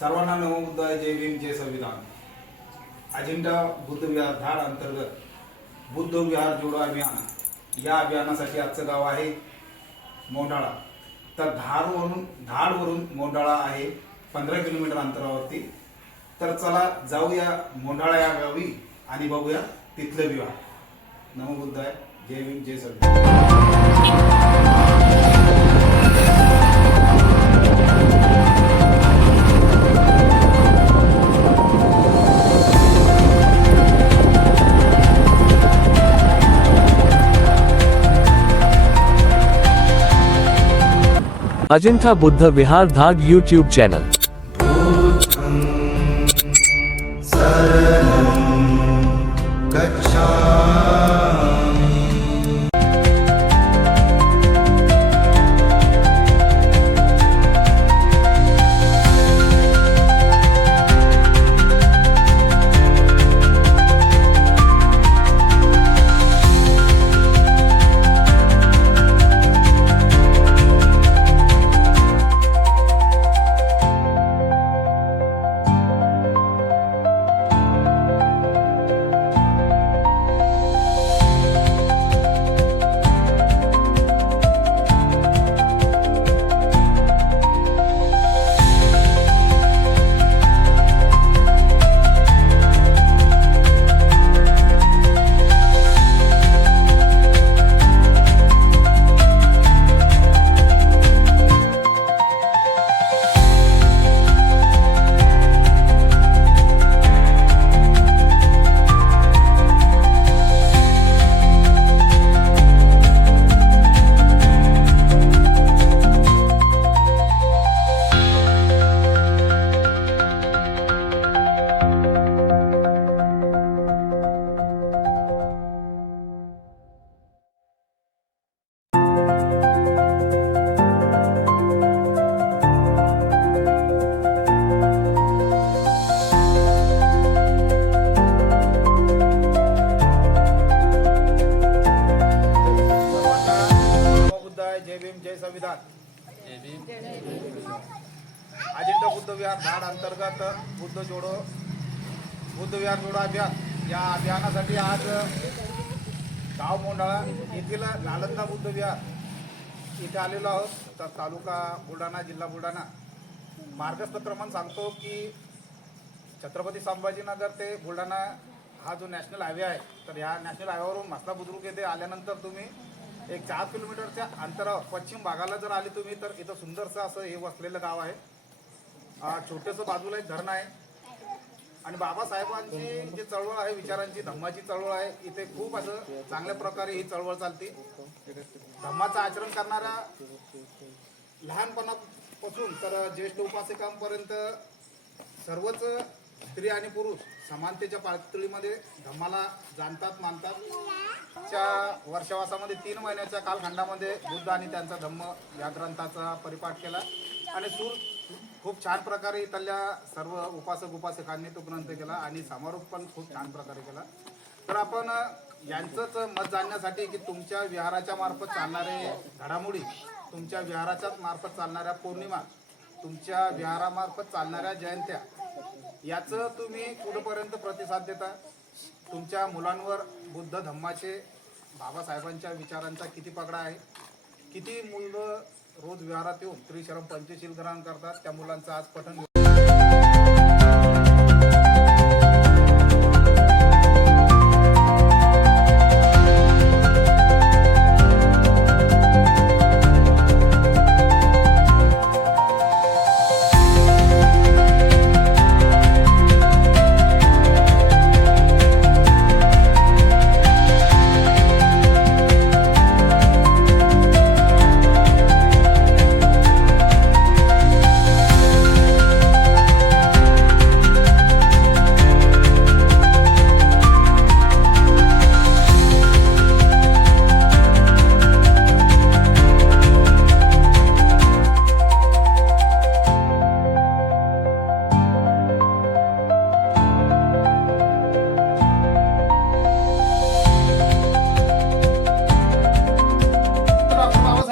सर्वांना नमो बुद्धाय, जय भीम, जय संविधान। अजिंठा बुद्ध विहार धाड अंतर्गत बुद्ध विहार जोडो अभियान या अभियानासाठी आजचं गाव आहे मोंडाळा। तर धाडवरून मोंडाळा आहे 15 किलोमीटर अंतरावरती। तर चला जाऊया मोंडाळा या गावी आणि बघूया तिथलं विहार। नमो बुद्धाय, जय भीम, जय संविधान। अजिंठा बुद्ध विहार धाड यूट्यूब चैनल। अजिंठा बुद्ध विहार धाड अंतर्गत बुद्ध विहार जोडो अभियान या अभियानासाठी आज गाव मोंडाळा येथील नालंदा बुद्ध विहार इथे आलेलो आहोत। तर तालुका बुलढाणा, जिल्हा बुलढाणा। मार्गस्थ क्रमांक सांगतो की छत्रपती संभाजीनगर ते बुलढाणा हा जो नॅशनल हायवे आहे, तर या नॅशनल हायवेवरून म्हसला बुद्रुक येथे आल्यानंतर तुम्ही एक 4 किलोमीटरच्या अंतरावर पश्चिम भागाला जर आले तुम्ही, तर इथं सुंदरसं असं हे वसलेलं गाव आहे। छोटंसं बाजूला एक धरण आहे आणि बाबासाहेबांची जी चळवळ आहे, विचारांची, धम्माची चळवळ आहे, इथे खूप असं चांगल्या प्रकारे ही चळवळ चालते। धम्माचं आचरण करणाऱ्या लहानपणापासून तर ज्येष्ठ उपासकांपर्यंत सर्वच स्त्री आणि पुरुष समानतेच्या पातळीमध्ये धम्माला जाणतात, मानतात। च्या वर्षावासामध्ये 3 महिन्याच्या कालखंडामध्ये बुद्ध आणि त्यांचा धम्म या ग्रंथाचा परिपाठ केला आणि खूप छान प्रकारे इथल्या सर्व उपासकांनी तो ग्रंथ केला आणि समारोप पण खूप छान प्रकारे केला। तर आपण यांचंच मत जाणण्यासाठी की तुमच्या विहाराच्या मार्फत चालणारे घडामोडी, तुमच्या विहाराच्या मार्फत चालणाऱ्या पौर्णिमा, तुमच्या विहारामार्फत चालणाऱ्या जयंत्या, याचं तुम्ही कुठपर्यंत प्रतिसाद देता? तुमच्या मुलांवर बुद्ध धम्माचे, बाबासाहेबांच्या विचारांचा किती पगडा आहे? किती मुलं रोज विहारात येऊन त्रिशरम पंचशील ग्रहण करतात? त्या मुलांचं आज पठण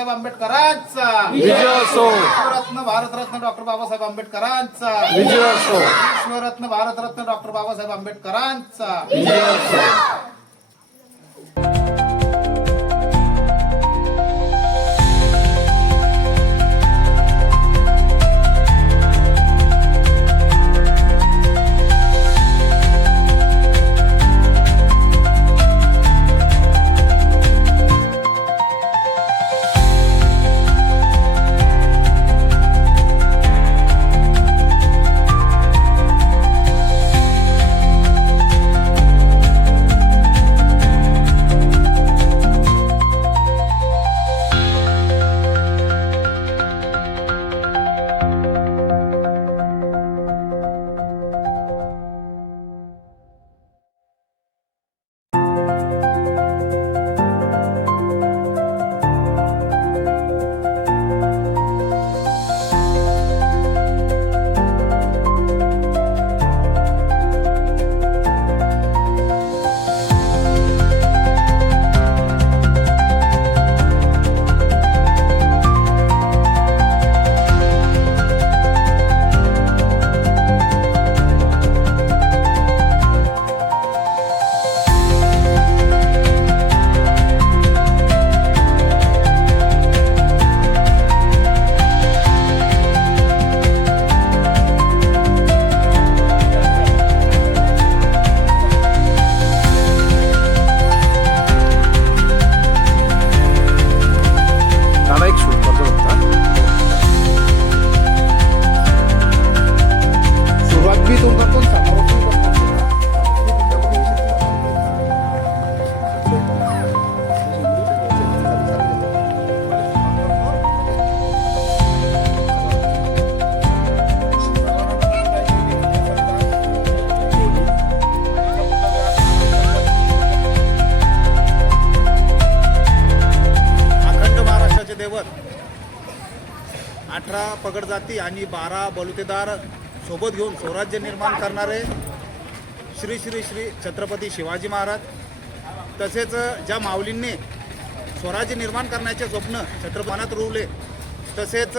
आंबेडकरांचा विजय असो. रत्न भारतरत्न डॉक्टर बाबासाहेब आंबेडकरांचा विजय असो. विश्वरत्न भारतरत्न डॉक्टर बाबासाहेब आंबेडकरांचा विजय असो. दैवत 18 पगड जाती आणि 12 बलुतेदार सोबत घेऊन स्वराज्य निर्माण करणारे श्री श्री श्री छत्रपती शिवाजी महाराज, तसेच ज्या माऊलींनी स्वराज्य निर्माण करण्याचे स्वप्न छत्रपतीत रुवले, तसेच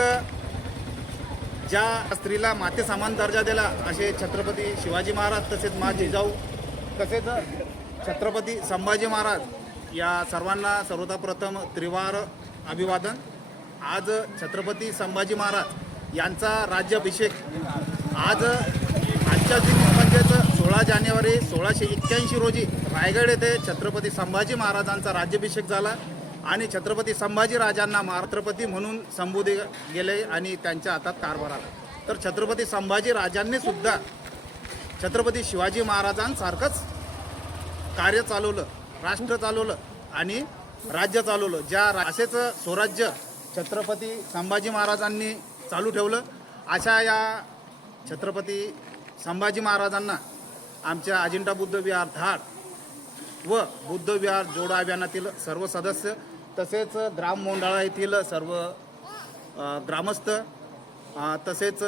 ज्या स्त्रीला माते समान दर्जा दिला असे छत्रपती शिवाजी महाराज, तसेच मा जिजाऊ, तसेच छत्रपती संभाजी महाराज या सर्वांना सर्वप्रथम त्रिवार अभिवादन. आज छत्रपती संभाजी महाराज यांचा राज्याभिषेक आजच्या दिनी म्हणजेच 16 जानेवारी 1681 रोजी रायगड येथे छत्रपती संभाजी महाराजांचा राज्याभिषेक झाला आणि छत्रपती संभाजी राजांना छत्रपती म्हणून संबोधले गेले आणि त्यांच्या हातात कारभार आला. तर छत्रपती संभाजी राजांनी सुद्धा छत्रपती शिवाजी महाराजांसारखंच कार्य चालवलं, राष्ट्र चालवलं आणि राज्य चालवलं. असेच स्वराज्य छत्रपती संभाजी महाराजांनी चालू ठेवलं. अशा या छत्रपती संभाजी महाराजांना आमच्या अजिंठा बुद्ध विहार धाड व बुद्ध विहार जोडो अभियानातील सर्व सदस्य, तसेच ग्राम मोंडाळा येथील सर्व ग्रामस्थ, तसेच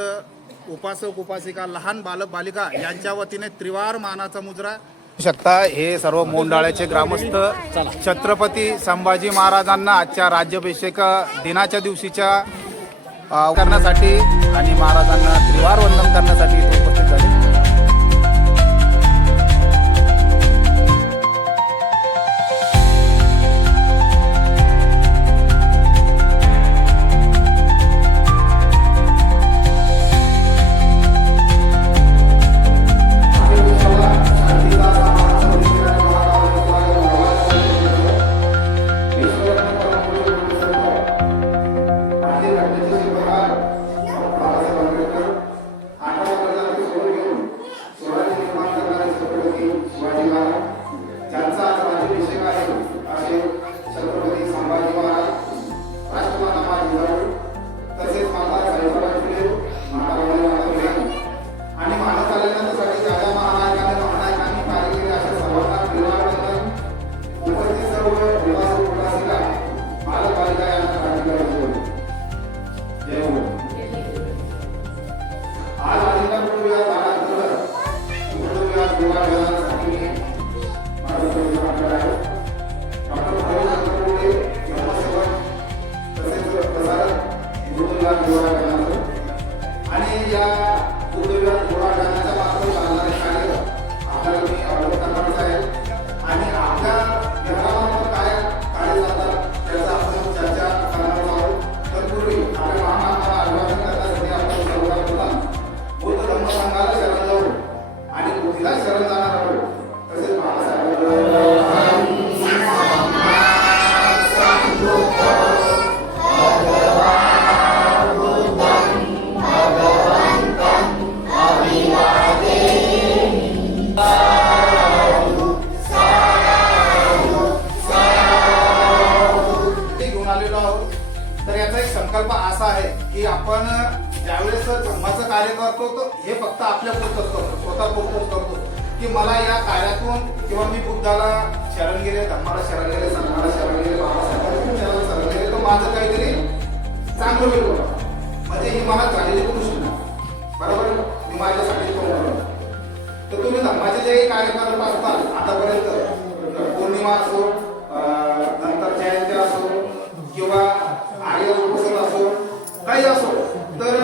उपासक उपासिका, लहान बालक बालिका यांच्या वतीने त्रिवार मानाचा मुजरा शकता. हे सर्व मोंडाळ्याचे ग्रामस्थ छत्रपती संभाजी महाराजांना आजच्या राज्याभिषेक दिनाच्या दिवशीच्या करण्यासाठी आणि महाराजांना त्रिवार वंदन करण्यासाठी इथे उपस्थित झाले. कार्य करतो तो हे फक्त आपल्या पुरतच करतो, स्वतः पुरतच करतो की मला या कार्यातून किंवा मी बुद्धाला शरण गेले, धम्माला शरण गेले, संताला शरण गेले, बाबासाहेबांना शरण गेले, तर माझं काहीतरी चांगलं होईल म्हणजे ही मला झालेली कृष्ण बरोबर मी माझ्यासाठी करून. तर तुम्ही धम्माचे जे कार्य करत असताल आतापर्यंत पौर्णिमा असो, नंतर जयंती असो किंवा आर्य उत्सव असो, काही असो, तर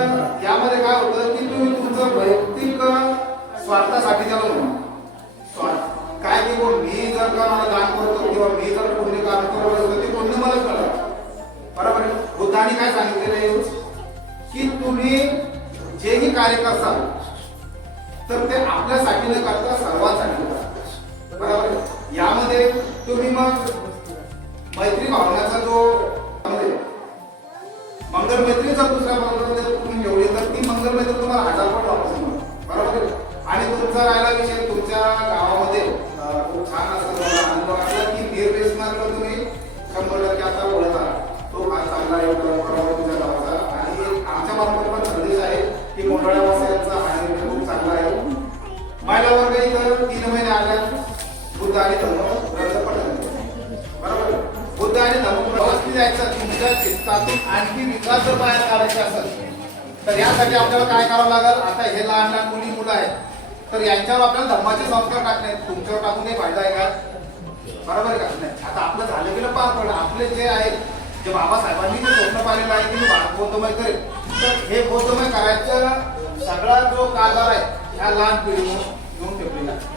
यामध्ये काय होतं की तुम्ही तुमचं वैयक्तिक स्वार्थासाठी त्याला म्हणा काय की मी जर का मला दान करतो किंवा मी जर पुण्य काम करतो ते पुण्य मलाच मिळालं बरोबर. बुद्धाने काय सांगितलेलं आहे की तुम्ही जेही कार्य करसाल तर ते आपल्यासाठी न करता सर्वांसाठी करा बरोबर. यामध्ये तुम्ही मग मैत्री भावनाचा जो मंगल मैत्री जर दुसऱ्या बरोबर तुम्ही ठेवली तर ती मंगल मैत्री तुम्हाला 1000 पट वापस मिळेल बरोबर. आणि तुमचा राहिला विषय तुमच्या गावामध्ये खूप छान असं अनुभव आला की निर्व्यसनाकडे तुम्ही 100% आता वळत आहात. तो फार चांगला आहे तुमच्या गावाचा. आणि आमच्या मार्फत पण संदेश आहे की मोठ्यावासियांचा हा निर्णय खूप चांगला आहे. महिला वर्ग इथं 3 महिने आल्यात बुद्ध आणि धम्म ग्रंथ पठण बरोबर. बुद्ध आणि धम्म व्यवस्थित जायचं तुमच्या चित्तातून आणखी विकास जर बाहेर काढायचा असेल तर यासाठी आपल्याला काय करावं लागेल. आता हे लहान लहान मुलं आहेत तर यांच्यावर आपल्याला धम्माचे संस्कार टाकणे तुमच्यावर टाकून फायदा आहे का बरोबर का नाही. आता आपलं झालं गेलं पार पडलं आपले जे आहे जे बाबासाहेबांनी जे स्वप्न पाहिलेलं आहे की मी भारत बौद्धमय करेल तर हे बौद्धमय करायचं सगळा जो कारभार आहे ह्या लहान पिढीवर घेऊन ठेवलेला आहे.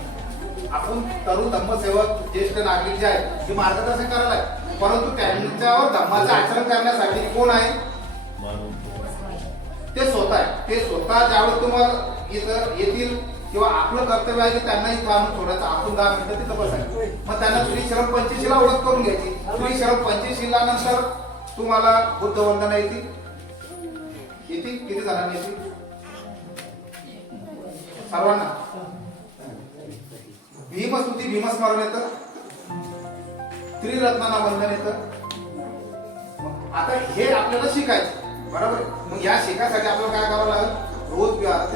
आपण तरुण धम्मसेवक ज्येष्ठ नागरिक जे आहेत हे मार्गदर्शन करायला आहे परंतु त्यांच्यावर धम्माचं आचरण करण्यासाठी कोण आहे ते स्वतः आहे. ते स्वतः ज्यावेळेस तुम्हाला इथं येतील किंवा आपलं कर्तव्य आहे की त्यांना इथं आणून सोडायचं आपण 10 मिनिटं तिथं बसायचं. मग त्यांना श्री शरद 25ला ओळख करून घ्यायची. श्री शरद 25ला नंतर तुम्हाला बुद्ध वंदना येतील किती जणांनी येतील सर्वांना भीमस्तुती भीमस्मरण येतं त्रिरत्नांना वंदन येतं. आता हे आपल्याला शिकायचं बरोबर. मग या शिकायसाठी आपल्याला काय करावं लागेल रोज विहार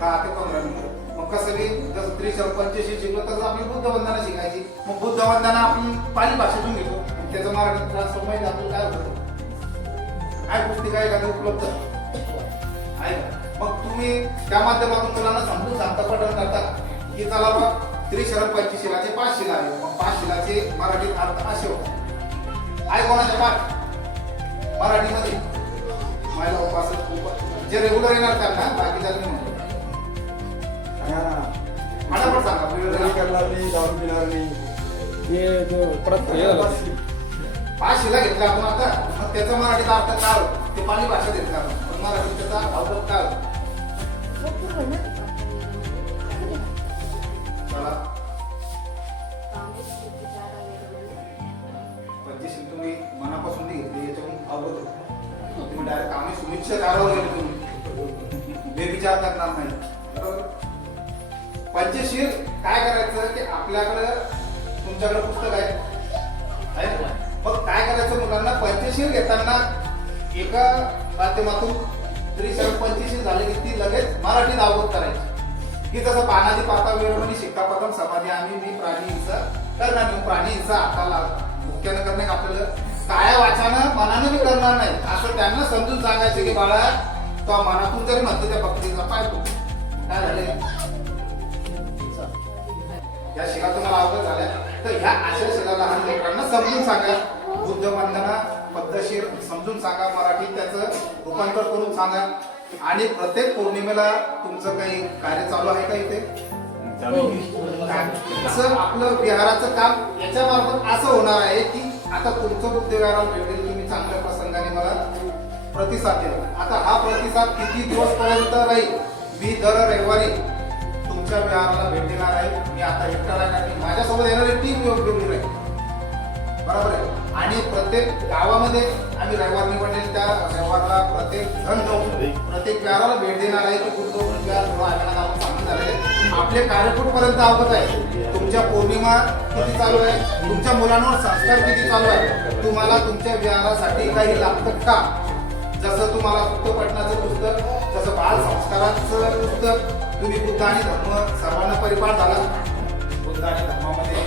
10 ते 15 मिनिटं. मग कसं की जसं त्रिशर 85 शिकलो तसं आपली बुद्ध वंदना शिकायची. मग बुद्ध वंदना आपण पाली भाषेतून घेतो त्याचं मराठी ट्रान्सफर माहिती आपल्याला काय होतं काय पुस्तिका एखादी उपलब्ध आहे. मग तुम्ही त्या माध्यमातून मुलांना समजून सांगता पठण करता की चला बघ त्रिशरण 25 शिलाचे 5 शिला आहे. मग 5 शिलाचे मराठीत अर्थ असे होते आहे कोणाच्या पाठ मराठीमध्ये महिला उपासक जे रेग्युलर येणार त्यांना बाकीच्या नाही म्हणतो मला पण सांगा पाच शिला घेतल्या आपण आता मग त्याचा मराठीचा अर्थ काय ते पाली भाषा घेतला पण मराठीत त्याचा अवगत काय चला 25 तुम्ही मनापासून घेतली याच्यावरून अवगत होतो तुम्ही डायरेक्ट आम्ही सुनिश्चित कारवाई केली तुम्ही बेविचार करणार नाही बरोबर. पंचशील काय करायचं की आपल्याकडं तुमच्याकडे पुस्तक आहे मग काय करायचं मुलांना पंचशील घेताना एका माध्यमातून त्रिशरण 25 झाले की ती लगेच मराठीत अवगत करायची की जसं पानादी पाता वेळोवेळी शिक्कापदम समाधी आम्ही मी प्राणी हिंसा करणार नाही. प्राणी हिंसा हाताला मुख्यानं करणे आपल्याला काया वाचानं मनानं मी करणार नाही असं त्यांना समजून सांगायचं की बाळा तो मनातून जरी म्हणतो त्या भक्तीचा पाय तू काय झाले या शिला तुम्हाला अवगत झाल्या तर ह्या अशा शिला लहान लेकरांना समजून सांगा. बुद्ध वंदना पद्धतशीर समजून सांगा मराठीत त्याचं रूपांतर करून सांगा. आणि प्रत्येक पौर्णिमेला तुमचं काही कार्य चालू आहे का इथे असं आपलं विहाराचं काम याच्या मार्फत असं होणार आहे की आता तुमचं बुद्ध विहाराला भेटेल तुम्ही चांगल्या प्रसंगाने मला प्रतिसाद द्या. आता हा प्रतिसाद किती दिवस पर्यंत राहील मी दर रविवारी तुमच्या विहाराला भेट देणार आहे. मी आता एकटा राहणार नाही माझ्यासोबत येणारी टीम योग्य राहील बरोबर आहे. आणि प्रत्येक गावामध्ये आम्ही रविवार निवडलेले त्या रविवारला प्रत्येक जण जाऊन प्रत्येक विहाराला भेट देणार आहे की कुठं विहार सांगून झालेले आपले कार्यक्रम पर्यंत अवगत आहे. तुमच्या पौर्णिमा किती चालू आहे तुमच्या मुलांवर संस्कार किती चालू आहे तुम्हाला तुमच्या विहारासाठी काही लागतं का जसं तुम्हाला पठणाचं पुस्तक जसं बाल संस्काराचं पुस्तक तुम्ही बुद्ध आणि धम्म सर्वांना परिपाठ झाला. बुद्ध आणि धम्मामध्ये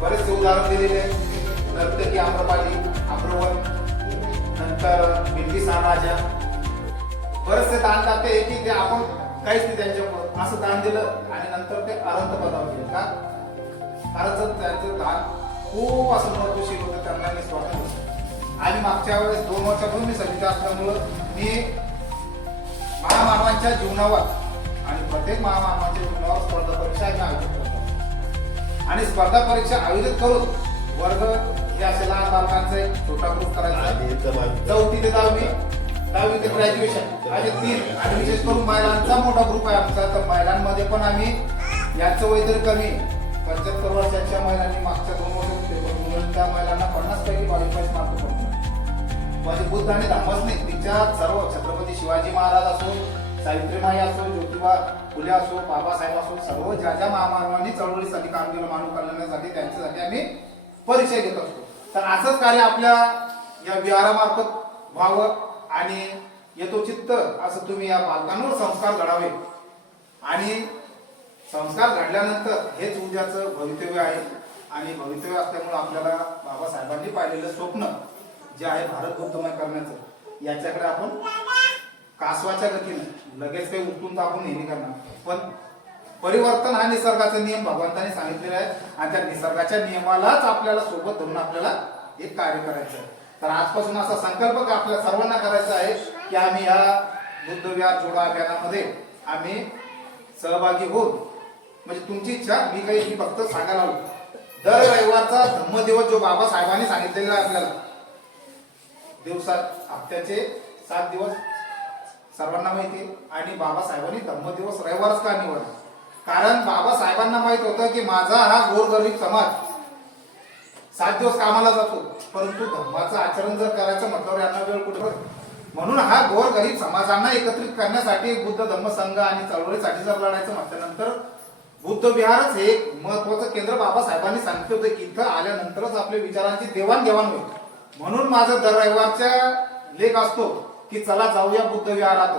बरेचसे उदाहरण दिलेले आहेत. नर्तकी आम्रपाली, आम्रवन, नंतर बिंबिसार राजा. बरेचसे दानदाते आहे की ते आपण काहीच नाही त्यांच्याकडून असं दान दिलं आणि नंतर ते अनंत पदावर गेले. का? कारण जर त्यांचं दान खूप असं महत्वशील होतं, त्यांना निस्वार्थ होतं. आणि मागच्या वेळेस 2 वर्षापासून मी समिती असल्यामुळं मी महामानवांच्या जीवनावर आणि प्रत्येक महामानवांच्या जीवनावर स्पर्धा परीक्षा आयोजित करतो. आणि स्पर्धा परीक्षा आयोजित करून वर्ग हे असे लहान बालकांचा एक छोटा ग्रुप करायचा. 4थी ते 10वी ते ग्रॅज्युएशन असे 3. आणि विशेष करून महिलांचा मोठा ग्रुप आहे आमचा. तर महिलांमध्ये पण आम्ही यांचं वय तरी कमी 75 वर्षाच्या महिलांनी मागच्या 2 वर्षात पेपर म्हणून त्या महिलांना 50 पैकी 22 मार्क पडले. म्हणजे बुद्ध आणि धम्मच नाही, तिच्या सर्व छत्रपती शिवाजी महाराज असो, सावित्रीमाई असो, ज्योतिबा फुले असो, बाबासाहेब असो, सर्व ज्या ज्या महामानवांनी चळवळीसाठी काम केलं, मानव कल्याणासाठी, त्यांच्यासाठी आम्ही परीक्षा घेत असतो. तर असंच कार्य आपल्या या विहारामार्फत व्हावं आणि यथोचित्त असं तुम्ही या बालकांवर संस्कार घडावे. आणि संस्कार घडल्यानंतर हेच उद्याचं भवितव्य आहे. आणि भवितव्य असल्यामुळे आपल्याला बाबासाहेबांनी पाहिलेलं स्वप्न जे आहे भारत बुद्धमय करण्याचं, याच्याकडे आपण कासवाच्या गतीने लगेच काही उठून तर आपण नेहमी करणार. पण परिवर्तन हा निसर्गाचा नियम भगवंताने सांगितलेला आहे आणि त्या निसर्गाच्या नियमालाच आपल्याला सोबत धरून आपल्याला एक कार्य करायचं आहे. तर आजपासून असा संकल्प आपल्या सर्वांना करायचा आहे की आम्ही या बुद्ध विहार जोडा अभियानामध्ये आम्ही सहभागी होऊ. म्हणजे तुमची इच्छा, मी फक्त सांगायला आलो. दर रविवारचा धम्म दिवस जो बाबासाहेबांनी सांगितलेला आहे आपल्याला, दिवसात हप्त्याचे 7 दिवस सर्वांना माहिती. आणि बाबासाहेबांनी धम्म दिवस रविवारच का निवडला? कारण बाबासाहेबांना माहित होतं की माझा हा गोरगरीब समाज 7 दिवस कामाला जातो, परंतु धम्माचं आचरण जर करायचं म्हटल्यावर यांना वेळ कुठे? म्हणून हा गोरगरीब समाजांना एकत्रित करण्यासाठी बुद्ध धम्म संघ आणि चळवळीसाठी जर लढायचं म्हटल्यानंतर बुद्ध विहारच हे एक महत्वाचं केंद्र बाबासाहेबांनी सांगितलं होतं की इथं आल्यानंतरच आपल्या विचारांची देवाणघेवाण होईल. म्हणून माझा दर रविवारचा लेख असतो की चला जाऊया बुद्ध विहारात.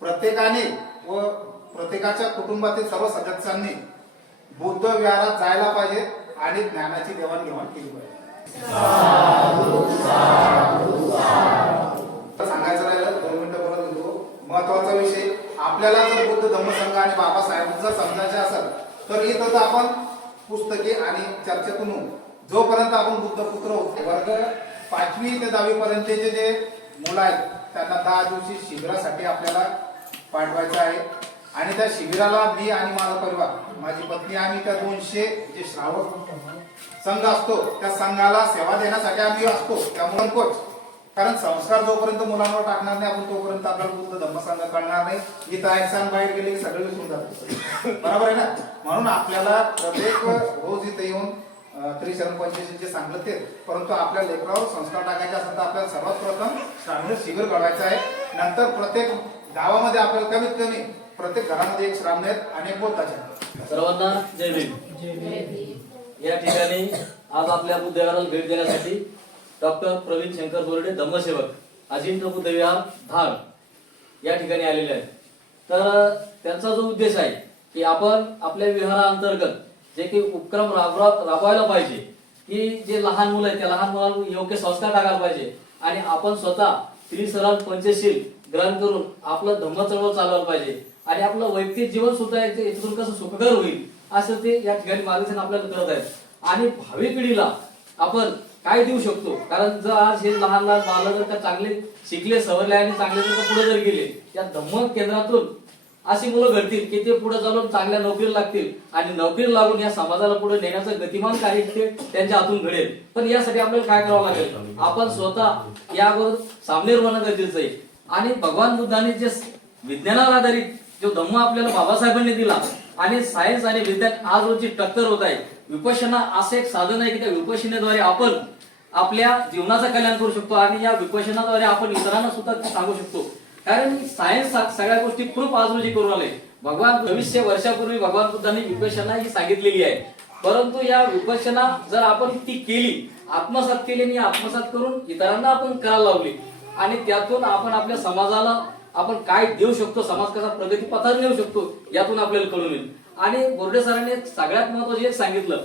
प्रत्येकाने व प्रत्येकाच्या कुटुंबातील सर्व सदस्यांनी बुद्ध विहारात जायला पाहिजे आणि ज्ञानाची देवाणघेवाण केली पाहिजे. सांगायचं राहिलं 2 मिनिटं बोलत होतो. महत्वाचा विषय, आपल्याला जर बुद्ध धम्मसंघ आणि बाबासाहेब जर समजायचे असेल तर इथं आपण पुस्तके आणि चर्चेतून जोपर्यंत आपण बुद्ध पुत्र होतो, वर्ग 5वी ते 10वी पर्यंतचे जे मुलं आहेत त्यांना 10 दिवशी शिबिरासाठी आपल्याला पाठवायचं आहे. आणि त्या शिबिराला मी आणि माझा परिवार, माझी पत्नी, आम्ही त्या 200 जे श्रावक संघ असतो त्या संघाला सेवा देण्यासाठी आम्ही असतो. त्यामुळे कोच, कारण संस्कार जोपर्यंत मुलांवर टाकणार नाही आपण तोपर्यंत आपल्याला बुद्ध धम्मसंघ कळणार नाही. इथं ऐकसान बाहेर गेले की सगळे विसरून जातात, बरोबर आहे ना? म्हणून आपल्याला प्रत्येक रोज इथे येऊन त्रिशरण पंचशील जे सांगलं ते, परंतु आपल्या लेकरावर संस्कार टाकायचे असेल तर आपल्याला सर्वात प्रथम श्रावणी शिबिर घडवायचं आहे. नंतर प्रत्येक गावामध्ये आपल्याला कमीत कमी प्रत्येक घरामध्ये एक श्रावणी आहेत आणि एक बोलताचे. सर्वांना जय भीम. या ठिकाणी आज आपल्या बुद्ध विहाराला भेट देण्यासाठी डॉक्टर प्रवीण शंकर बोर्डे धम्मसेवक अजिंठा बुद्ध विहार धाड या ठिकाणी आलेले आहेत. तर त्यांचा जो उद्देश आहे की आपण आपल्या विहाराअंतर्गत जे काही उपक्रम राबवायला पाहिजे, की जे लहान मुलं आहेत त्या लहान मुलांना योग्य संस्कार टाकायला पाहिजे आणि आपण स्वतः त्रिशरण पंचशील ग्रहण करून आपलं धम्म चळवळ चालवायला पाहिजे आणि आपलं वैयक्तिक जीवन सुद्धा याच्यातून कसं सुखकर होईल असं ते या ठिकाणी मार्गदर्शन आपल्याला करत आहेत. आणि भावी पिढीला आपण काय देऊ शकतो, कारण जर आज हे लहान लहान बालक जर का चांगले शिकले सवरले आणि चांगले जर का पुढे जर गेले, या धम्म केंद्रातून अशी मुलं घडतील की ते पुढे चालून चांगल्या नोकरीला लागतील आणि नोकरीला लागून या समाजाला पुढे नेण्याचं गतिमान कार्य त्यांच्या हातून घडेल. पण यासाठी आपल्याला काय करावं लागेल, आपण स्वतः यावर सामनेर होणं गरजेचं आहे. आणि भगवान बुद्धांनी जे विज्ञानावर आधारित जो धम्म आपल्याला बाबासाहेबांनी दिला आणि सायन्स आणि विज्ञान आज रोजी टक्कर होत आहे. विपश्यना असं एक साधन आहे की त्या विपश्यनेद्वारे आपण आपल्या जीवनाचं कल्याण करू शकतो आणि या विपश्यनाद्वारे आपण इतरांना सुद्धा सांगू शकतो. कारण सायन्स सगळ्या गोष्टी प्रूफ आज रोजी करून आले. भगवान 2200 वर्षापूर्वी भगवान बुद्धांनी विपश्यना ही सांगितलेली आहे, परंतु या विपश्यना जर आपण ती केली, आत्मसात केली आणि आत्मसात करून इतरांना आपण करायला लावली आणि त्यातून आपण आपल्या समाजाला आपण काय देऊ शकतो, समाज कसा प्रगती पथावर नेऊ शकतो यातून आपल्याला कळून येईल. आणि बोर्डे सरांनी सगळ्यात महत्वाचं एक सांगितलं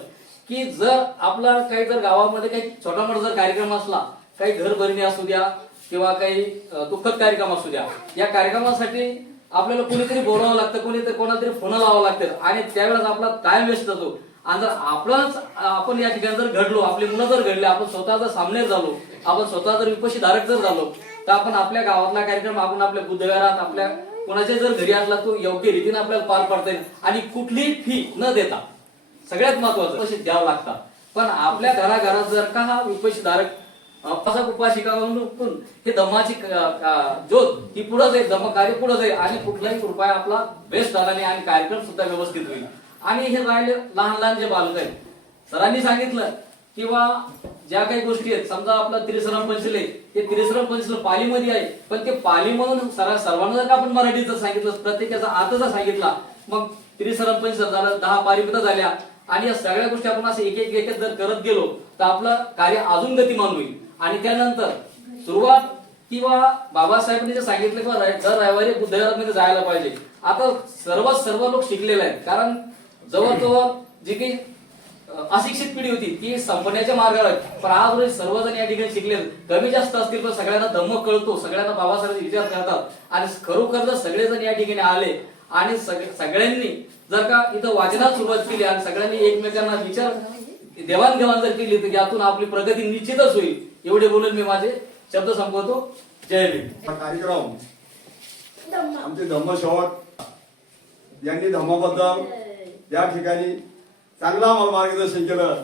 की जर आपला काही जर गावामध्ये काही छोटा मोठा जर कार्यक्रम असला, काही घरभरणी असू द्या किंवा काही दुःखद कार्यक्रम असू द्या, या कार्यक्रमासाठी आपल्याला कोणीतरी बोलावं लागतं, कोणातरी फोन लावावं लागतं आणि त्यावेळेस आपला टाइम वेस्ट जातो. आणि जर आपण या ठिकाणी जर घडलो, आपली मुलं जर घडले, आपण स्वतः जर सामने झालो, आपण स्वतः जर विपक्षी धारक जर झालो, तर आपण आपल्या गावातला कार्यक्रम आपण आपल्या बुद्धविहारात आपल्या कोणाच्या जर घरी असला तो योग्य रीतीने आपल्याला पार पाडता येईल आणि कुठलीही फी न देता. सगळ्यात महत्वाचं पैसे द्यावं लागतात. पण आपल्या घराघरात जर का हा विपक्षी धारक उपासिका म्हणून हे धम्माची ज्योत ही पुढे जाईल, धम्म कार्य पुढे जाईल आणि कुठलाही रुपया आपला वेस्ट झाला नाही आणि कार्यक्रम सुद्धा व्यवस्थित होईल. आणि हे राहिले लहान लहान जे बालक आहेत, सरांनी सांगितलं किंवा ज्या काही गोष्टी आहेत, समजा आपला त्रिसरम पंचले, ते त्रिसरम पंचले पालीमध्ये आहे, पण ते पाली म्हणून सर्वांना जर का आपण मराठीत जर सांगितलं, प्रत्येकाचा अर्थ जर सांगितला, मग त्रिसरम पंचल झालं, 10 पारिमिता झाल्या आणि या सगळ्या गोष्टी आपण असं एक एक जर करत गेलो तर आपलं कार्य अजून गतिमान होईल. आणि त्यानंतर सुरुवात किंवा बाबासाहेबांनी जे सांगितलं किंवा दर रविवारी बुद्धविहारामध्ये जायला पाहिजे. आता सर्व लोक शिकलेले आहेत, कारण जवळजवळ जी काही अशिक्षित पिढी होती ती संपण्याच्या मार्गावर आहे. पण आज रोज सर्वजण या ठिकाणी शिकले, कमी जास्त असतील पण सगळ्यांना धम्म कळतो, सगळ्यांना बाबासाहेब विचार करतात. आणि खरोखर जर सगळेजण या ठिकाणी आले आणि सगळ्यांनी जर का इथं वाचनाला सुरुवात केली आणि सगळ्यांनी एकमेकांना विचार देवाणघेवाण जर केली तर यातून आपली प्रगती निश्चितच होईल. एवढे बोलून मी माझे शब्द संपवतो. जय भीम. कार्यक्रम आमचे धम्मसेवक यांनी धम्माबद्दल या ठिकाणी चांगलं आम्हाला मार्गदर्शन केलं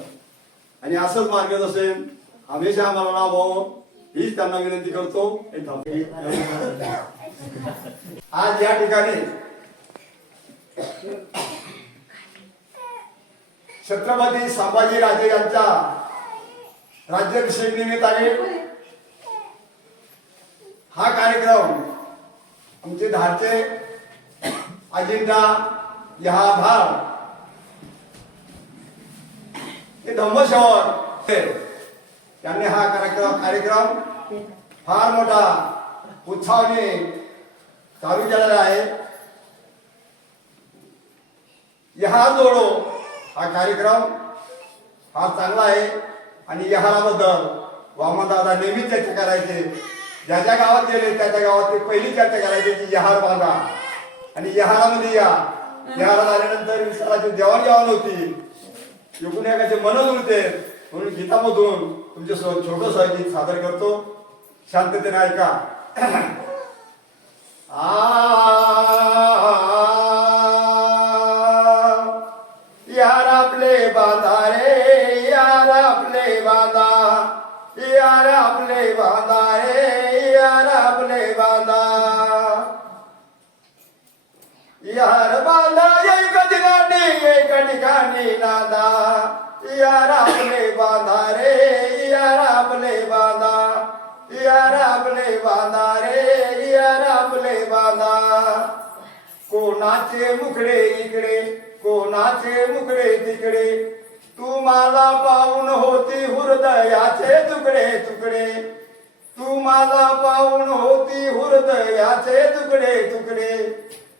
आणि असंच मार्गदर्शन हमेशा आम्हाला लाभावं हीच त्यांना विनंती करतो. आज या ठिकाणी छत्रपती संभाजीराजे यांच्या राज्याभिषेक निमित्ताने हा कार्यक्रम आमचे धारचे अजिंठा धार हे धम्मसेवक यांनी हा कार्यक्रम फार मोठा उत्साहाने चालू केलेला आहे. यहा जोडो हा कार्यक्रम हा चांगला आहे आणि यहाराबद्दल वामनदादा नेहमीच चर्चा करायचे. ज्या गावात गेले त्या गावात ते पहिली चर्चा करायची की यहार बांधा आणि यहारामध्ये या. यहारात आल्यानंतर विसराची देवाणघेवाण होती, एकूण मन जुळते. म्हणून गीतामधून तुमचे छोटंसं गीत सादर करतो, शांततेने ऐका. यार आपले बांधा रे, यार आपले बांधा, यार आपले बांधा रे, यार आपले बांधा. यार बांधा एक ठिकाणी नादा, यार आपले बांधा रे, यार आपले बांधा, यार आपले बांधा रे, यार आपले बांधा. कोणाचे मुखडे इकडे, कोणाचे मुखडे तिकडे, तुम्हाला पाहून होती हृदयाचे तुकडे तुकडे, तुम्हाला पाहून होती हृदयाचे तुकडे तुकडे,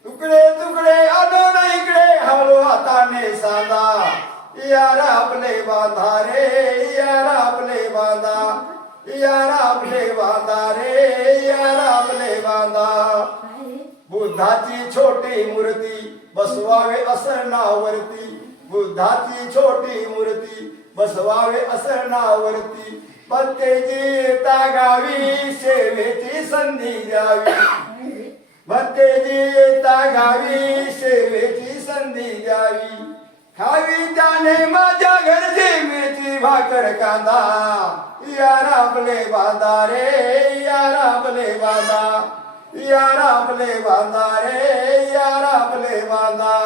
तुकडे तुकडे आलो ना इकडे, हळू हाताने सांगा. यार आपले बांधा रे, यार आपले बांधा, यार आपले बांधा रे, यार आपले बांधा. बुद्धाची छोटी मूर्ती बसवावे असरणावरती, बुद्धाची छोटी मूर्ती बसवावे असरणावरती. भक्तेची गावी सेवेची संधी द्यावी, भक्तेची गावी सेवेची संधी द्यावी. खावी त्याने माझ्या घरची मेथी भाकर कांदा. यार आपले बांधा रे, यार आपले बांधा, यार आपले बांधा रे, यार आपले बांधा.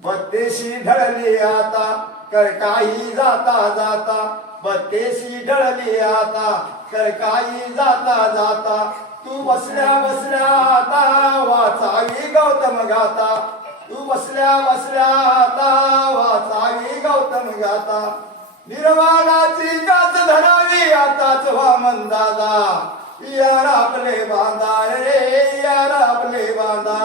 बत्तेशी ढळली आता कर काही जाता जाता, बत्तेशी ढळली आता कर काही जाता जाता. तू बसल्या बसल्या आता वाचावी गौतम गाता, तू बसल्या बसल्या आता वाचावी गौतम गाता. निर्वाणाची गाच धरावी आताच वामन दादा. यार आपले बांधा रे यार आपले बांधा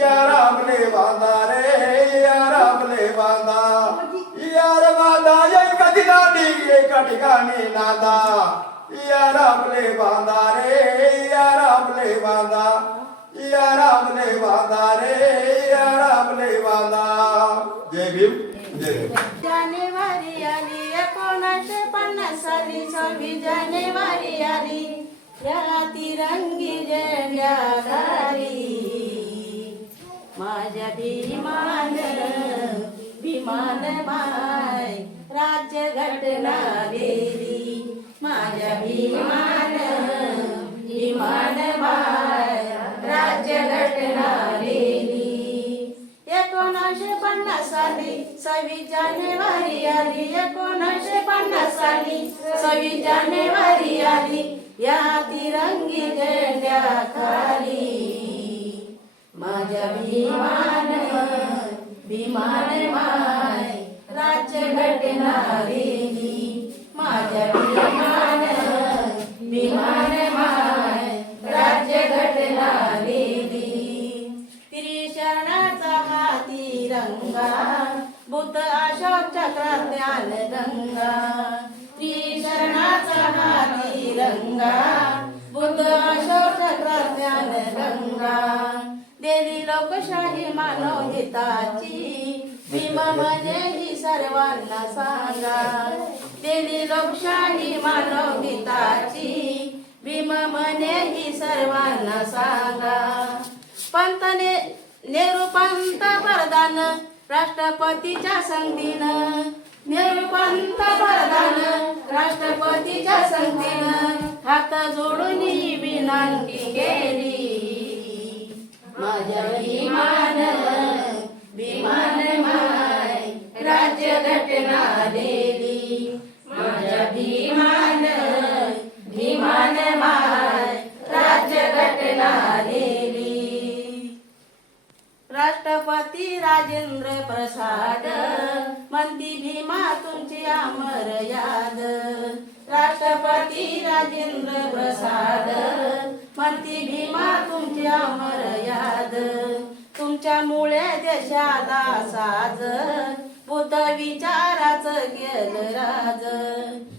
यार आपले बांधा रे यार आपले बांधा यार बांधा एका ठिकाणी नांदा यार आपले बांधा रे यार आपले बांधा यार आपले बांधा रे यार आपले बांधा. जय भीम जय भीम. जानेवारी आली 1950 साली 26 जानेवारी आली या तिरंगी झेंड्याखाली माझ्या भीमान भीमान माय राज्य घटना गेली माझ्या भीमान भीमान माय राज्य घटना गेली 1950 साली 26 जानेवारी आली 1950 साली 26 जानेवारी आली या तिरंगी झेंड्याखाली माझ्या भीमान भीमान माय राज्य घटना गेली माझ्या भीमान भीमान माय राज्य घटना गेली त्रिशरणाचा हा तिरंगा बुद्ध अशोक चक्रात ज्ञान गंगा त्रिशरणाचा हा तिरंगा बुद्ध अशोक चक्रात ज्ञान गंगा देवी लोकशाही मानव हिताची भीम म्हणजे ही सर्वांना सांगा देवी लोकशाही मानव हिताची भीम म्हणजे ही सर्वांना सांगा पंतने नेहरू पंत प्रधान राष्ट्रपतीच्या संगतीनं नेहरू पंत प्रधान राष्ट्रपतीच्या संगतीनं हात जोडून विनंती केली माझ्या भीमान भीमान माय राज्य घटना दिली माझ्या भीमान भीमान माय राज्य घटना दिली राष्ट्रपती राजेंद्र प्रसाद म्हणती भीमा तुमची अमर याद राष्ट्रपती राजेंद्र प्रसाद म्हणती भीमा तुमची अमर याद तुमच्यामुळे देशाला साज बुद्ध विचाराचं गेलं राज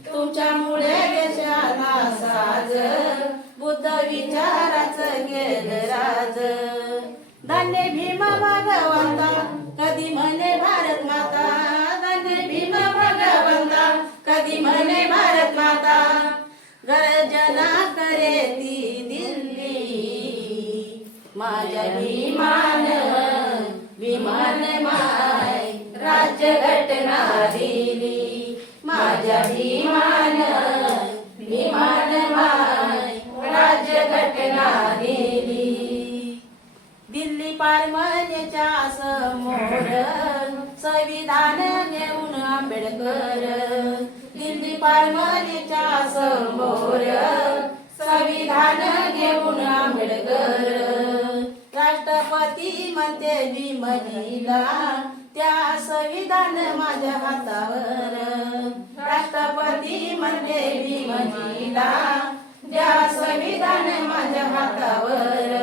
तुमच्यामुळे देशाला साज बुद्ध विचाराचं गेलं राज धन्य भीम भगवंता कधी म्हणे भारत माता धन्य भीम भगवंता कधी म्हणे भारत माता गर्जना करे ती दिल्ली माझ्या भीमान भीमान माय राज्य घटना दिली माझ्या भीमान भीमान माय राज्य घटना दिली दिल्ली पारमनेच्या समोर संविधान घेऊन आंबेडकर दिल्ली पारमनेच्या समोर संविधान घेऊन आंबेडकर राष्ट्रपती म्हणते भीमजीला त्या संविधान माझ्या हातावर राष्ट्रपती म्हणते भीमजीला त्या संविधान माझ्या हातावर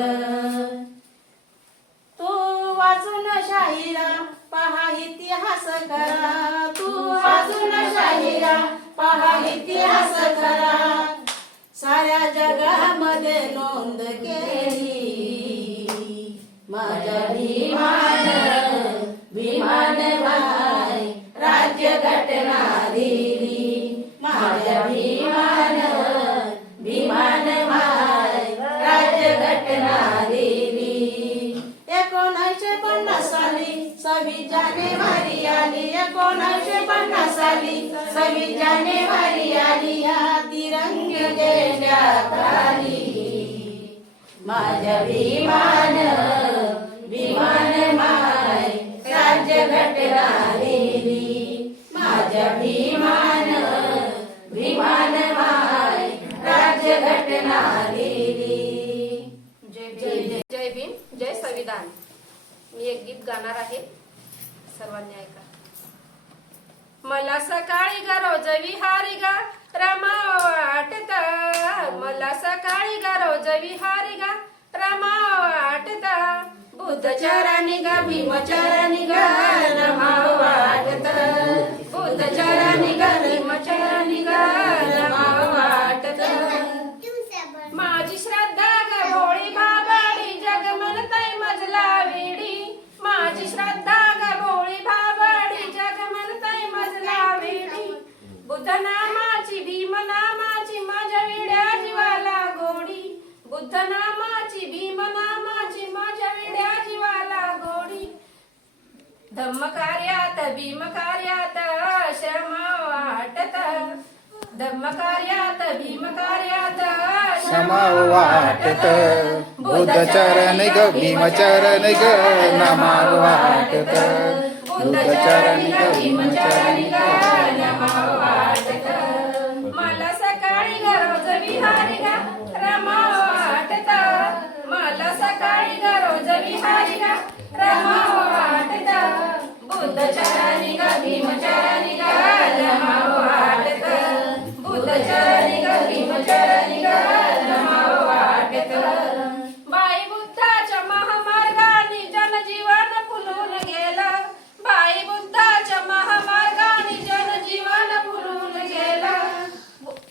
तू वाचून शाहिरा पहा इतिहास करा तू वाचून शाहिरा पहा इतिहास करा साऱ्या जगामध्ये नोंद केली माझ्या भीमान भीमान माय राज्य घटना दिली माझ्या भीमान भीमान माय राज्य घटना दिली 1950 साली 26 जानेवारी आली 1950 साली 26 जानेवारी आली या तिरंगी झेंड्याखाली माझ्या भीमान भीमान माय राज्य घटना दिली माझ्या भीमान भीमान माय राज्य घटना दिली. जय भीम जय संविधान. मी एक गीत गाणार आहे, सर्वांनी ऐका. मला सकाळी ग रोज विहारी ग रमा वाटत, मला सकाळी ग रोज विहारी ग रमा वाटत, बुद्धचरानी ग भीमचरानी ग रमा वाटत, बुद्धचरानी ग भीमचरानी ग रमा वाटत, माझी श्रद्धा ग भोळी बाबाडी जग म्हणतय मजला वेडी, माझी श्रद्धा ग भोळी बाबाडी जग म्हणतय मजला वेडी, बुद्ध नामाची भीम नामाची माझ्या वेड्या जीवाला गोडी, बुद्ध नामाची भीम नामाची माझ्या वेड्या जीवाला गोडी, धम्म कार्यात भीम कार्यात श्रम वाटत, धम्म कार्यात भीम कार्यात श्रम वाटत, बुद्धचरण ग भीमचरण ग नमा वाटत, बुद्धचरण ग भीमचरण ग नमा वाटत, मला सकाळी ग रोज विहारी ग रमा वाटत, मला सकाळी ग रोज विहारी ग रमा वाटत, बुद्धचरणी ग भीमचरणी ग रमा वाटत, बुद्धचरणी ग भीमचरणी ग रमा वाटत, बाई बुद्धाच्या महामार्गाने जनजीवन फुलून गेलं, बाई बुद्धाच्या महामार्गाने जनजीवन फुलून गेलं,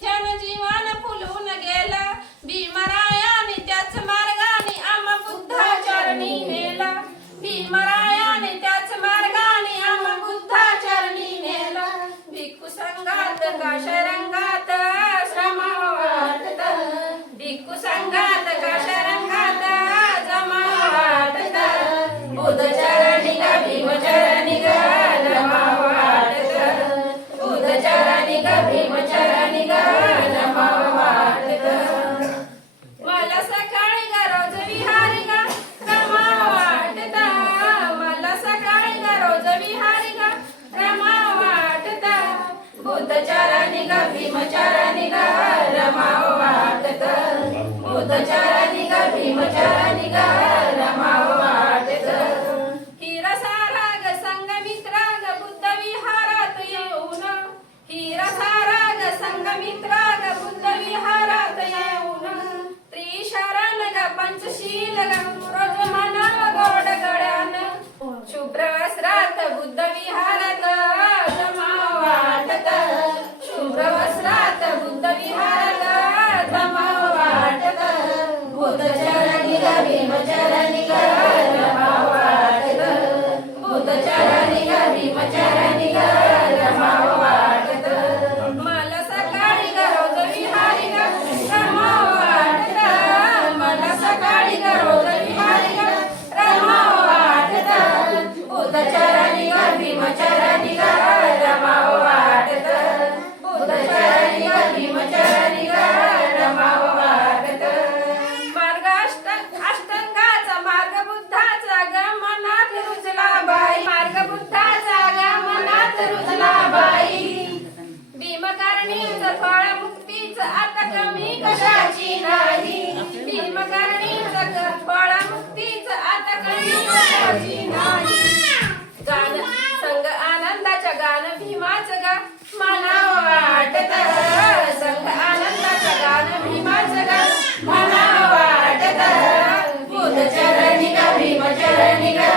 जनजीवन फुलून गेलं, भीमरायाने त्याच मार्गाने आम बुद्धाचरणी नेलं, भीमरायाने त्याच मार्गाने आम बुद्धाचरणी नेलं, भिक्खू संघात काशरंगात श्रम वाटत, भिक्खू संघात काशरंगात जमा वाटत, बुद्धचरणी ग भीमचरणी ग रमा वाटत, बुद्धचरणी ग भीमचरणी ग रमा वाटत, मला सकाळी ग रोज विहारी ग रमा वाटत, मला सकाळी ग रोज विहारी ग रमा वाटत, बुद्धचरणी ग भीमचरणी ग रमा वाटत, बुद्धचरणी ग भीमचरणी ग रमा वाटत, हिरसारा ग संगमित्रा ग बुद्ध विहारात येऊन, हिरसारा ग संगमित्रा ग बुद्ध विहारात येऊन, त्रिशरण ग पंचशील ग रोज म्हणाव गोड गड्यान, शुभ्र वस्त्रात बुद्ध विहारात जमा वाटत, शुभ्र वस्त्रात बुद्ध विहारात जमा वाटत, बुद्धचरणी ग भीमचरणी ग रमा वाटत, बुद्धचरणी ग भीमचरणी ग रमा वाटत, मला सकाळी ग रोज विहारी ग रमा वाटत, मला सकाळी ग रोज विहारी ग रमा वाटत, बुद्धचरणी ग भीमचरणी ग रमा वाटत, बुद्धचरणी ग भीमचरणी ग रमा वाटत, मार्ग अष्टांगाचा मार्ग बुद्धाचा ग मनात रुजला बाई, मार्ग बुद्धाचा ग मनात रुजला बाई, भीमकरणीचं फळ मुक्तीच आता कमी कशाची नाही, भीमकरणीचं फळ मुक्तीच आता कमी कशाची नाही, गान संग आनंदाच्या गान भीमाचं ग मना वाटत, संग आनंदाच्या गान भीमाचं ग मना वाटत, बुद्धचरणी ग भीमचरणी ग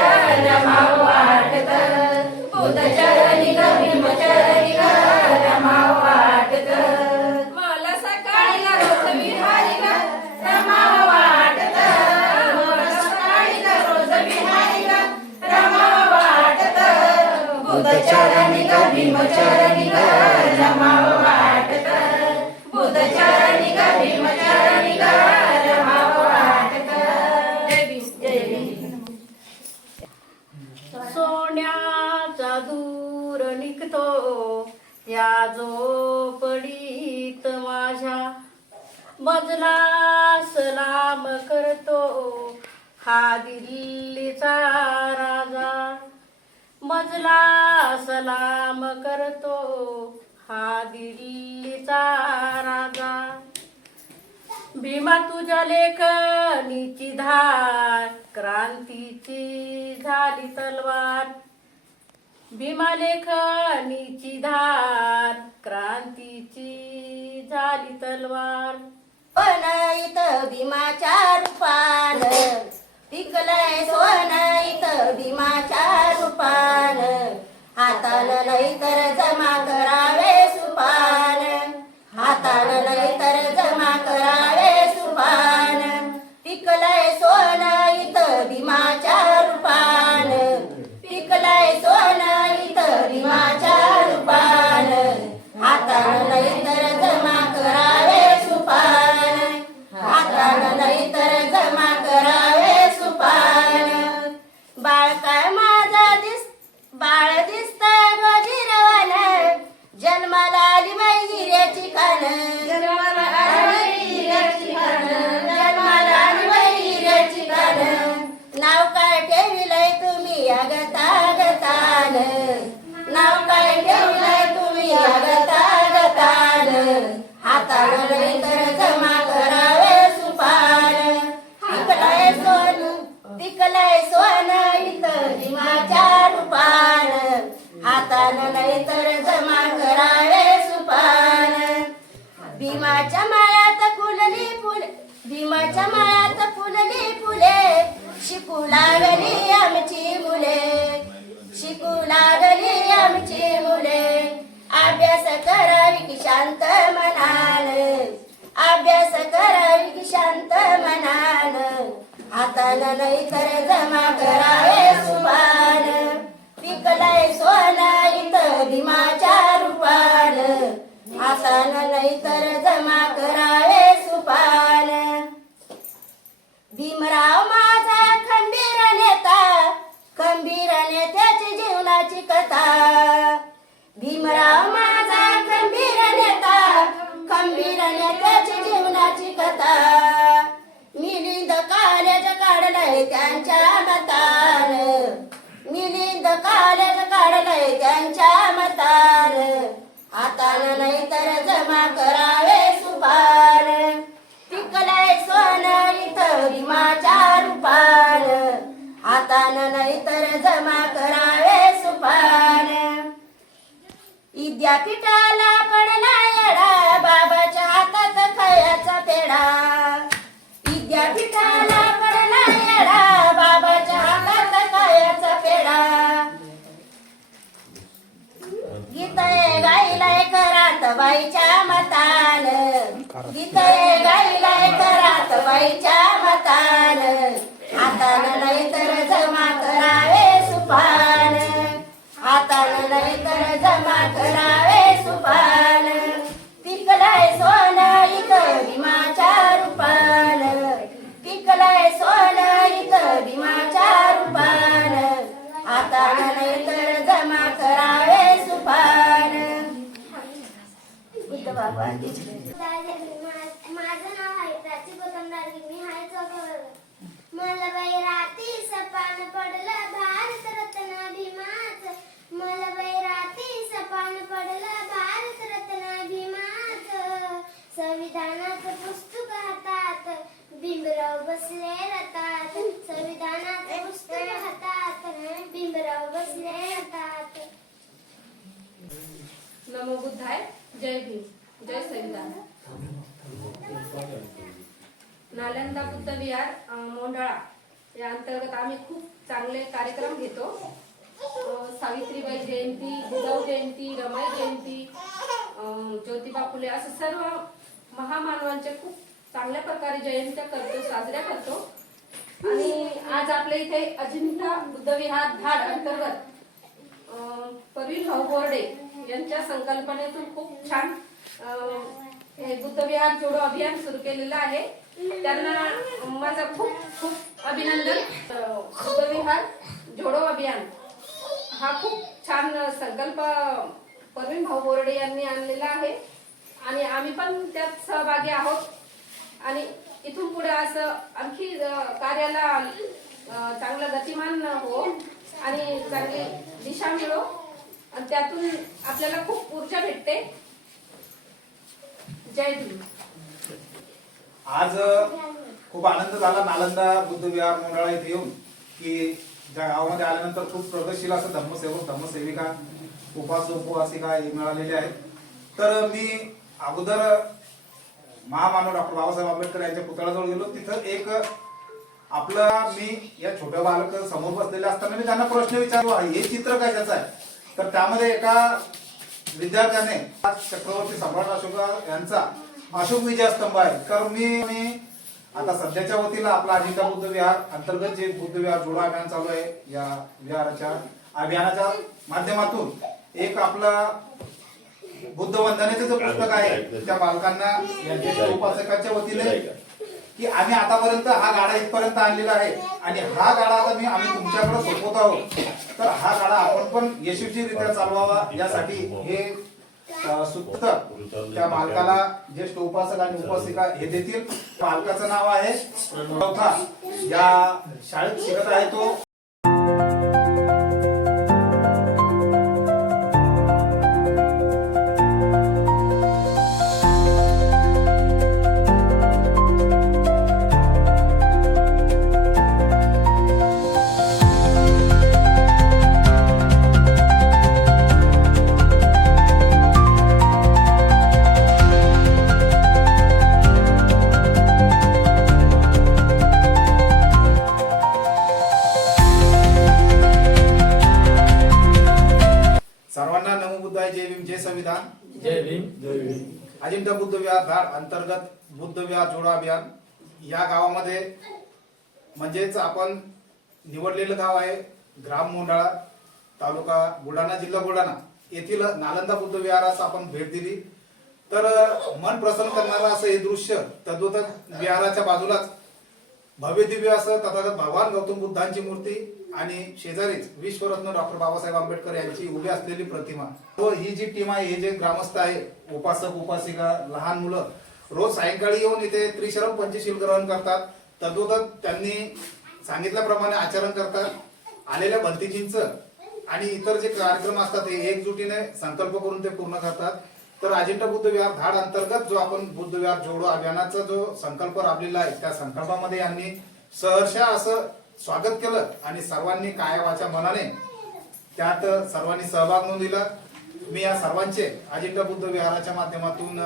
रमा वाटत, बुद्धचरणी ग भीमचरणी ग रमा वाटत, मला सकाळी ग रोज विहारी ग रमा वाटत, मला सकाळी ग रोज विहारी ग रमा वाटत, बुद्धचरणी ग भीमचरणी ग रमा वाटत, बुद्धचरणी ग भीमचरणी ग रमा वाटत, जय भीम जय भीम. सोन्याचा दूर निघतो या झोपडीत माझ्या, मजला सलाम करतो हा दिल्लीचा राजा, मजला सलाम करतो हा दिल्लीचा राजा, भीमा तुझ्या लेखनीची धार क्रांतीची झाली तलवार, भीमालेखनीची धार क्रांतीची झाली तलवार. पण इथं भीमाच्या रूपान पिकलंय सोनं इथं भीमाच्या रूपान हातानं नाही तर जमा करावे सुपान हातानं नाही तर जमा करावे सुपान पिकलंय सोनं इथं भीमाच्या रूपान पिकलंय सोनं इथं भीमाच्या रूपान हातानं नाही तर जमा करावे सुपान हातानं नाही तर जमा करावे सुपान बाळ काय माझा बाळ दिसतंय गजिरवान जन्माला आली बाई हिऱ्याची खान जन्माला आली हिऱ्याची खान जन्माला आली बाई हिऱ्याची खान नाव काय ठेविलंय तुम्ही अगतागतान नाव काय ठेवलंय तुम्ही अगतागतान हातानं नाही तर जमा करावे सुपान पिकलंय सोनं इथं भीमाच्या रूपान हातानं नाही तर जमा करावे सुपान भीमाच्या माळ्यात फुलली फुले भीमाच्या माळ्यात फुलली फुले शिकू लागली आमची मुले शिकू लागली आमची मुले अभ्यास करावी की शांत मनान अभ्यास करावी की शांत मनान हातानं नाही तर जमा करावे सुपान पिकलंय सोनं इथं भीमाच्या रूपान हातानं नाही तर जमा करावे सुपान भीमराव माझा खंबीर नेता खंबीर नेत्याची जीवनाची कथा भीमराव माझा खंबीर नेता खंबीर नेत्याची जीवनाची कथा मिलिंद कॉलेज काढलंय त्यांच्या मतान मिलिंद कॉलेज काढलंय त्यांच्या मतान हातानं नाही तर जमा करावे सुपान पिकलंय सोनं इथं भीमाच्या रूपान हातानं नाही तर जमा करावे सुपान विद्यापीठाला पडला येडा बाबाच्या हातात खयाचा पेढा विद्यापीठाला पडला येडा बाबाच्या हातात खयाचा पेढा गीतय गायलाय करात बाईच्या मतान गीतय गायलाय करात बाईच्या मतान हातानं नाही तर जमा करावे सुपान हातानं नाही तर जमा करावे सुपान पिकलंय सोनं इथं भीमाच्या रूपान पिकलंय सोनं इथं भीमाच्या रूपान हातानं नाही तर जमा करावे सुपान बुद्ध बाबांची माझं नाव आहे प्राची गौतम डारगी. मी हाय चौथ्या मला बाई राती सपान पडलं भारत रत्न भीमाच मला बाई राती सपान पडलं भारत रत्न भीमाच संविधानाचं पुस्तक हातात भीमराव बसले रतात संविधानाचं पुस्तक हातात भीमराव बसले रतात. नमो बुद्धाय. जय भीम. जय संविधान. नालंदा बुद्ध विहार मोंढाळा या अंतर्गत आम्ही खूप चांगले कार्यक्रम घेतो. सावित्रीबाई जयंती, जिजाऊ जयंती, रमाई जयंती, ज्योतिबा फुले असं सर्व महामानवांचे खूप चांगल्या प्रकारे जयंत्या करतो, साजऱ्या करतो. आणि आज आपल्या इथे अजिंठा बुद्ध विहार धाड अंतर्गत प्रवीण भाऊ बोर्डे यांच्या संकल्पनेतून खूप छान हे बुद्ध विहार जोडो अभियान सुरू केलेलं आहे. त्यांना माझा खूप खूप अभिनंदन. बुद्ध विहार जोडो अभियान हा खूप छान संकल्प प्रवीण भाऊ बोर्डे यांनी आणलेला आहे आणि आम्ही पण त्यात सहभागी आहोत. आणि इथून पुढे असं आणखी कार्याला चांगलं गतिमान हो आणि चांगली दिशा मिळो आणि त्यातून आपल्याला खूप ऊर्जा भेटते. जय भीम. आज खूप आनंद झाला नालंदा बुद्ध विहार मोंढाळा इथे येऊन की ज्या गावामध्ये आल्यानंतर खूप प्रगतशील असं धम्मसेवक धम्मसेविका उपवासिका हे मिळालेले आहेत. तर मी अगोदर महामानव डॉक्टर बाबासाहेब आंबेडकर यांच्या पुतळ्याजवळ गेलो. तिथं एक मी या छोट्या बालक समोर बसलेले असताना मी त्यांना प्रश्न विचारलो, हे चित्र कशाचं आहे? तर त्यामध्ये एका विद्यार्थ्याने चक्रवर्ती सम्राट अशोक यांचा अशोक विजय स्तंभ आहे. तर मी आता सध्याच्या वतीला आपला अजिंठा बुद्ध विहार अंतर्गत जे बुद्ध विहार जोडा अभियान चालू आहे, या विहाराच्या अभियानाच्या माध्यमातून एक आपला बुद्ध वंदनेचं जे पुस्तक आहे त्या बालकांना यांच्या उपासकांच्या वतीने की आम्ही आतापर्यंत हा गाडा इथपर्यंत आणलेला आहे आणि हा गाडा आता आम्ही तुमच्याकडे सोपवत आहोत. तर हा गाडा आपण पण यशस्वीरित्या चालवावा यासाठी हे सूत्र त्या बालकाला ज्येष्ठ उपासक आणि उपासिका हे देतील. बालकाचं नाव आहे चौथा, या शाळेत शिकत आहे तो. सर्वांना नमो बुद्धाय, जय भीम, जय संविधान. जय भीम. जय भीम. अजिंठा बुद्ध विहार धाड अंतर्गत बुद्ध विहार जोडा अभियान या गावामध्ये म्हणजेच आपण निवडलेलं गाव आहे ग्राम मोंडाळा, तालुका बुलढाणा, जिल्हा बुलढाणा येथील नालंदा बुद्ध विहारास आपण भेट दिली. तर मन प्रसन्न करणारं असं हे दृश्य, तद्वत विहाराच्या बाजूलाच भव्य दिव्य असं तथागत भगवान गौतम बुद्धांची मूर्ती आणि शेजारीच विश्वरत्न डॉक्टर बाबासाहेब आंबेडकर यांची उभी असलेली प्रतिमा. तो ही जी टीम आहे, हे जे ग्रामस्थ आहे, उपासक उपासिका, लहान मुलं रोज सायंकाळी येऊन इथे त्रिशरण पंचशील ग्रहण करतात. तद्वत त्यांनी सांगितल्याप्रमाणे आचरण करतात. आलेल्या भंतीजींचं आणि इतर जे कार्यक्रम असतात ते एकजुटीने संकल्प करून ते पूर्ण करतात. तर अजिंठा बुद्ध विहार धाड अंतर्गत जो आपण बुद्ध विहार जोडो अभियानाचा जो संकल्प राबलेला आहे, त्या संकल्पामध्ये यांनी सहर्षा असं स्वागत केलं आणि सर्वांनी काय वाचा मनाने त्यात सर्वांनी सहभाग नोंदविला. मी या सर्वांचे अजिंठा बुद्ध विहाराच्या माध्यमातून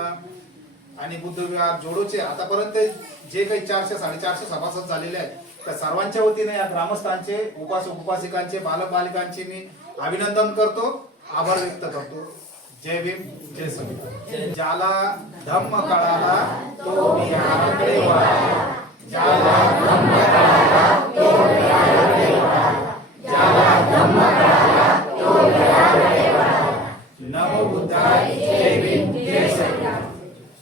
आणि बुद्ध विहार जोडोचे आतापर्यंत जे काही 400-450 सभासद झालेले आहेत त्या सर्वांच्या वतीने या ग्रामस्थांचे, उपासक उपासिकांचे, बालक बालिकांचे मी अभिनंदन करतो, आभार व्यक्त करतो. जय भीम, जय संविधान. ज्याला धम्म कळाला तो विहाराकडे वळाला. ज्याला धम्म कळाला तो विहाराकडे वळाला. ज्याला धम्म कळाला तो विहाराकडे वळाला. नमो बुद्धाय, जय भीम, जय संविधान.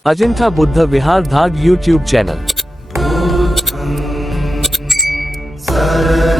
अजिंठा बुद्ध विहार धाड यूट्यूब चैनल. सर